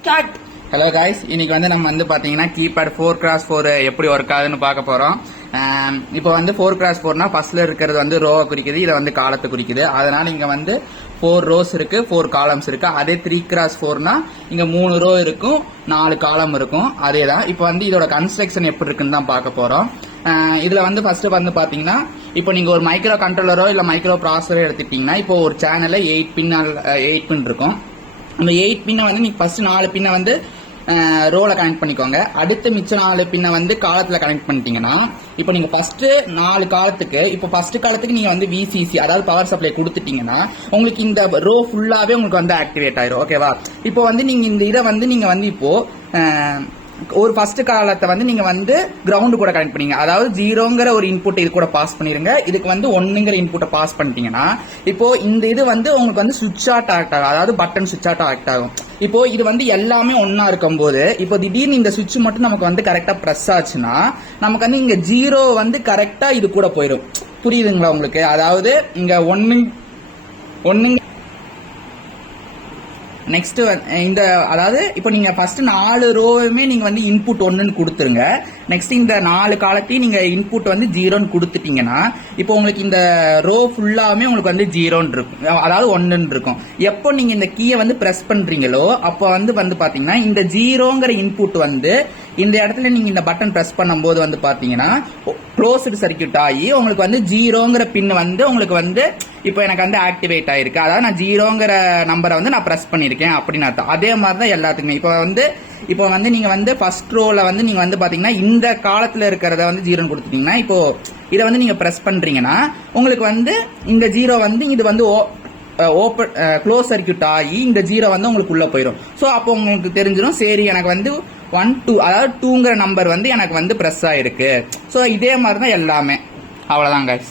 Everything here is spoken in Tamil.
ஸ்டார்ட். ஹலோ காய்ஸ், இன்னைக்கு வந்து நம்ம வந்து பாத்தீங்கன்னா கீபேட் 4x4 எப்படி ஒர்க் ஆகுதுன்னு பார்க்க போறோம். இப்போ வந்து 4x4னா ஃபர்ஸ்ட்ல இருக்கிறது வந்து ரோவை குறிக்குது, இதை வந்து காலத்தை குறிக்குது. அதனால இங்க வந்து 4 ரோஸ் இருக்கு, 4 காலம்ஸ் இருக்கு. அதே 3x4னா இங்க 3 ரோ இருக்கும், 4 காலம் இருக்கும். அதே தான். இப்போ வந்து இதோட கன்ஸ்ட்ரக்ஷன் எப்படி இருக்குன்னு தான் பார்க்க போறோம். இதுல வந்து ஃபர்ஸ்ட் வந்து பாத்தீங்கன்னா, இப்போ நீங்க ஒரு மைக்ரோ கண்ட்ரோலரோ இல்ல மைக்ரோ ப்ராசரோ எடுத்துட்டீங்கன்னா, இப்போ ஒரு சேனல்ல 8 பின் இருக்கும். அந்த 8 பின்னை வந்து நீங்க ஃபர்ஸ்ட் 4 பின்னை வந்து ரோல கனெக்ட் பண்ணிக்கோங்க. அடுத்து மிச்ச 4 பின்னை வந்து காலத்துல கனெக்ட் பண்ணிட்டீங்கன்னா, இப்போ நீங்க ஃபர்ஸ்ட் 4 காலத்துக்கு, இப்போ ஃபர்ஸ்ட் காலத்துக்கு நீங்க வந்து விசிசி அதாவது பவர் சப்ளை கொடுத்துட்டீங்கன்னா உங்களுக்கு இந்த ரோ ஃபுல்லாவே உங்களுக்கு வந்து ஆக்டிவேட் ஆயிரும். ஓகேவா? இப்போ வந்து நீங்க இந்த இதை வந்து நீங்க வந்து இப்போ ஒரு ஃபர்ஸ்ட் காலத்தை வந்து நீங்க வந்து கிரவுண்ட் கூட கனெக்ட் பண்ணீங்க, அதாவது 0ங்கிற ஒரு இன்புட் இது கூட பாஸ் பண்ணிருங்க. இதுக்கு வந்து 1ங்கிற இன்புட்டை பாஸ் பண்ணிட்டீங்கன்னா இப்போ இந்த இது வந்து உங்களுக்கு வந்து சுவிட்ச் ஆட் ஆக்ட் ஆகும், அதாவது பட்டன் சுவிட்ச் ஆட் ஆக்ட் ஆகும். இப்போ இது வந்து எல்லாமே ஒன்னா இருக்கும் போது இப்போ திடீர்னு இந்த சுவிட்ச் மட்டும் நமக்கு வந்து கரெக்டா பிரஸ் ஆச்சுன்னா நமக்கு வந்து இங்க 0 வந்து கரெக்டா இது கூட போயிடும். புரியுதுங்களா உங்களுக்கு? அதாவது இங்க ஒன்னு நெக்ஸ்ட் இந்த அதாவது இப்போ நீங்க ஃபர்ஸ்ட் 4 ரோவுமே நீங்க வந்து இன்புட் 1ன்னு கொடுத்துருங்க. நெக்ஸ்ட் இந்த 4 காலத்தையும் நீங்க இன்புட் வந்து 0ன்னு கொடுத்துட்டீங்கன்னா இப்போ உங்களுக்கு இந்த ரோ ஃபுல்லாமே உங்களுக்கு வந்து 0ன்னு இருக்கும், அதாவது 1ன்னு இருக்கும். எப்போ நீங்க இந்த கீயை வந்து பிரஸ் பண்றீங்களோ அப்போ வந்து பாத்தீங்கன்னா இந்த 0ங்கிற இன்புட் வந்து இந்த இடத்துல நீங்க இந்த பட்டன் பிரஸ் பண்ணும்போது வந்து பாத்தீங்கன்னா க்ளோஸ்டு சர்க்கியூட் ஆகி உங்களுக்கு வந்து 0ங்கிற பின் வந்து உங்களுக்கு வந்து இப்போ எனக்கு வந்து ஆக்டிவேட் ஆயிருக்கு. அதாவது நான் 0ங்கிற நம்பரை வந்து நான் பிரஸ் பண்ணிருக்கேன் அப்படின்னு அர்த்தம். அதே மாதிரி தான் எல்லாத்துக்குமே. இப்போ வந்து நீங்க வந்து ஃபர்ஸ்ட் ரோல வந்து நீங்க வந்து பாத்தீங்கன்னா இந்த காலத்துல இருக்கிறத வந்து 0ன்னு கொடுத்துட்டீங்கன்னா இப்போ இதை வந்து நீங்க பிரஸ் பண்றீங்கன்னா உங்களுக்கு வந்து இந்த 0 வந்து இது வந்து ஓப்பன் க்ளோஸ் சர்க்கியூட் ஆகி இந்த 0 வந்து உங்களுக்கு உள்ள போயிடும். ஸோ அப்போ உங்களுக்கு தெரிஞ்சிடும், சரி எனக்கு வந்து 1 2 அதாவது 2ங்கிற நம்பர் வந்து எனக்கு வந்து பிரஸ் ஆயிருக்கு. ஸோ இதே மாதிரி தான் எல்லாமே. அவ்வளோதான் guys.